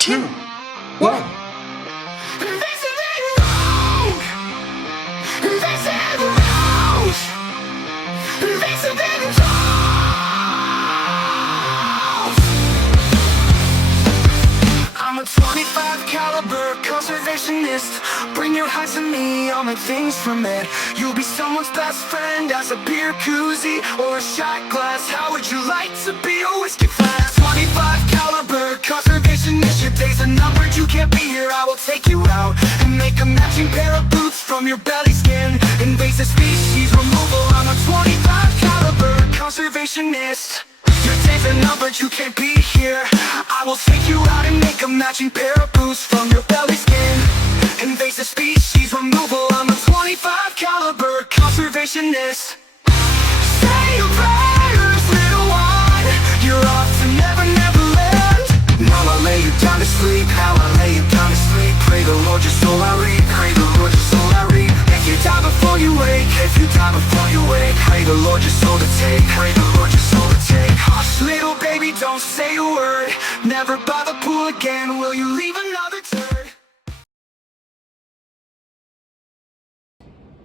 2, 1. I'm a 25 caliber conservationist. Bring your highs to me, I'll make things from it. You'll be someone's best friend as a beer koozie or a shot glass. How would you like to be a whiskey flask? 25 caliber conservationist. Your days are numbered, you can't be here. I will take you out and make a matching pair of boots from your belly skin. Invasive species removal. I'm a 25 caliber conservationist. Your days are numbered, you can't be here. I will take you out and make a matching pair of boots from your belly skin. Invasive species removal. I'm a 25 caliber conservationist. Say your prayers, little one. You're off to never, never land. Now I'll lay you down to sleep. How I lay you down to sleep. Pray the Lord your soul I read. Pray the Lord your soul I read. If you die before you wake. If you die before you wake. Pray the Lord your soul to take. Pray the Lord your soul to take. Hush, little baby, don't say a word. Never by the pool again. Will you leave another turd?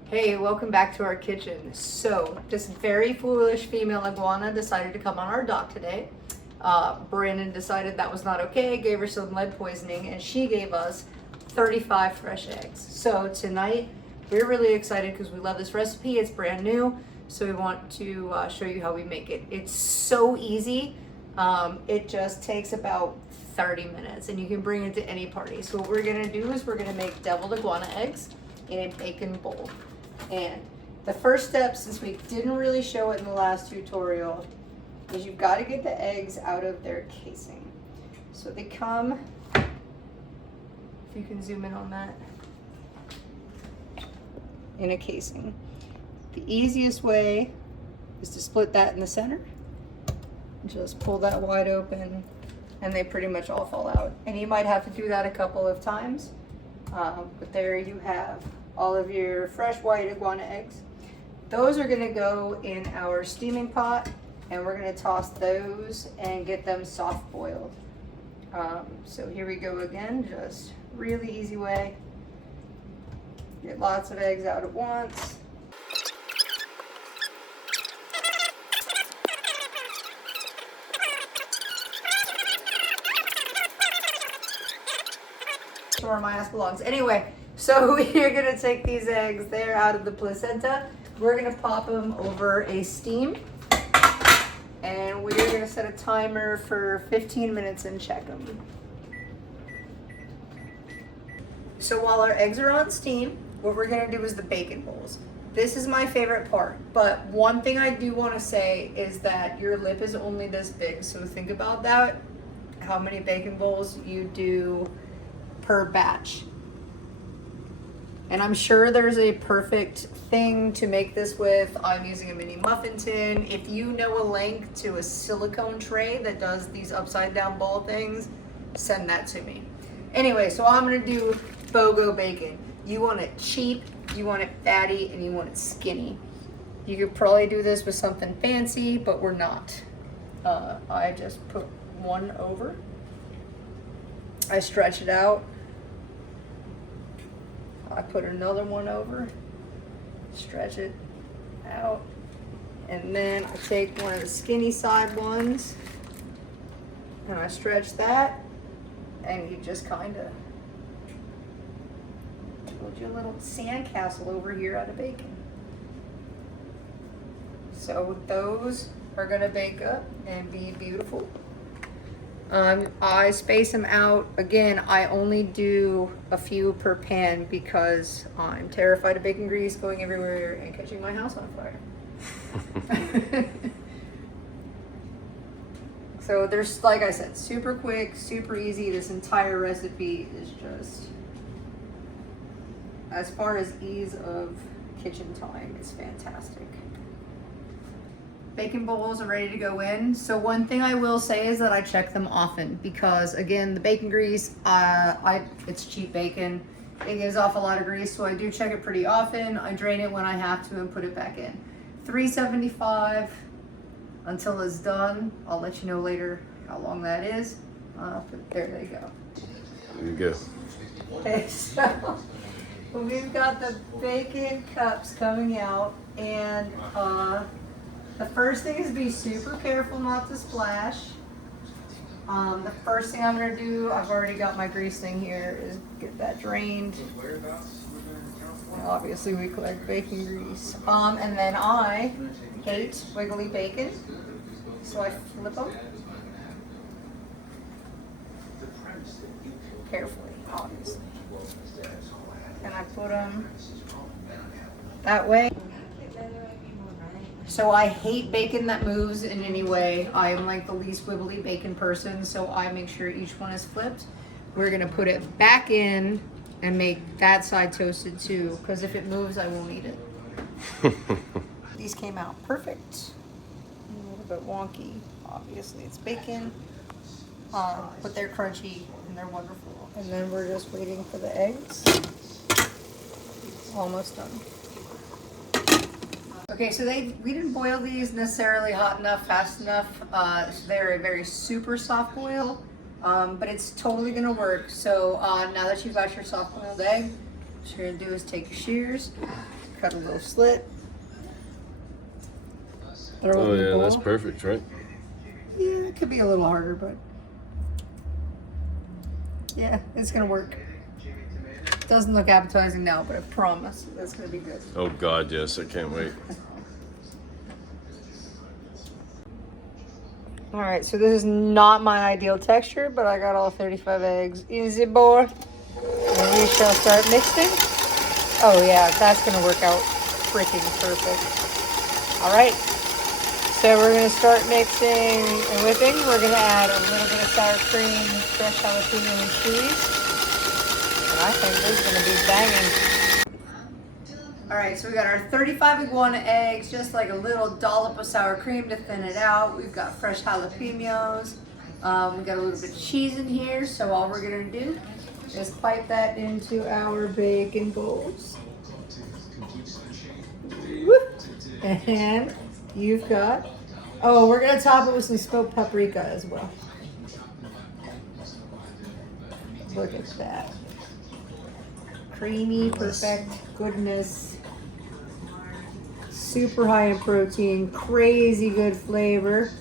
Hey, welcome back to our kitchen. So, this very foolish female iguana decided to come on our dock today. Brandon decided that was not okay, gave her some lead poisoning, and she gave us 35 fresh eggs. So tonight, we're really excited because we love this recipe. It's brand new, so we want to show you how we make it. It's so easy. It just takes about 30 minutes, and you can bring it to any party. So what we're gonna do is we're gonna make deviled iguana eggs in a bacon bowl. And the first step, since we didn't really show it in the last tutorial, is you've got to get the eggs out of their casing. So they come, if you can zoom in on that, in a casing. The easiest way is to split that in the center. Just pull that wide open and they pretty much all fall out. And you might have to do that a couple of times. But there you have all of your fresh white iguana eggs. Those are gonna go in our steaming pot, and we're gonna toss those and get them soft boiled. So here we go again, just really easy way. Get lots of eggs out at once. Where my ass belongs. Anyway, so we're gonna take these eggs, they're out of the placenta. We're gonna pop them over a steam, and we're gonna set a timer for 15 minutes and check them. So while our eggs are on steam, what we're gonna do is the bacon bowls. This is my favorite part, but one thing I do wanna say is that your lip is only this big, so think about that, how many bacon bowls you do per batch. And I'm sure there's a perfect thing to make this with. I'm using a mini muffin tin. If you know a link to a silicone tray that does these upside down ball things, send that to me. Anyway, so I'm gonna do BOGO bacon. You want it cheap, you want it fatty, and you want it skinny. You could probably do this with something fancy, but we're not. I just put one over. I stretch it out. I put another one over, stretch it out, and then I take one of the skinny side ones and I stretch that, and you just kind of build your little sandcastle over here out of bacon. So those are gonna bake up and be beautiful. I space them out. Again, I only do a few per pan because I'm terrified of bacon grease going everywhere and catching my house on fire. So there's, like I said, super quick, super easy. This entire recipe is just, as far as ease of kitchen time, it's fantastic. Bacon bowls are ready to go in. So one thing I will say is that I check them often because, again, the bacon grease, it's cheap bacon. It gives off a lot of grease, so I do check it pretty often. I drain it when I have to and put it back in. 375 until it's done. I'll let you know later how long that is. There they go. There you go. Okay, so we've got the bacon cups coming out, and the first thing is be super careful not to splash. The first thing I'm gonna do, I've already got my grease thing here, is get that drained. Obviously we collect bacon grease. And then I hate wiggly bacon, so I flip them. Carefully, obviously. And I put them that way. So I hate bacon that moves in any way. I am like the least wibbly bacon person, so I make sure each one is flipped. We're gonna put it back in and make that side toasted too, because if it moves, I won't eat it. These came out perfect. A little bit wonky, obviously it's bacon, but they're crunchy and they're wonderful. And then we're just waiting for the eggs. Almost done. Okay, so we didn't boil these necessarily hot enough, fast enough. So they're a very super soft boil, but it's totally gonna work. So now that you've got your soft boiled egg, what you're gonna do is take your shears, cut a little slit. Throw it Oh in the yeah, bowl. that's perfect, right? Yeah, it could be a little harder, but yeah, it's gonna work. Doesn't look appetizing now, but I promise it's gonna be good. Oh God, yes, I can't wait. All right, so this is not my ideal texture, but I got all 35 eggs. Easy boy. And we shall start mixing. Oh yeah, that's gonna work out freaking perfect. All right, so we're gonna start mixing and whipping. We're gonna add a little bit of sour cream, fresh jalapeno and cheese. And I think this is gonna be banging. All right, so we got our 35 iguana eggs, just like a little dollop of sour cream to thin it out. We've got fresh jalapenos. We got a little bit of cheese in here. So all we're gonna do is pipe that into our bacon bowls. Woo! And you've got, oh, we're gonna top it with some smoked paprika as well. Look at that. Creamy, perfect goodness. Super high in protein, crazy good flavor.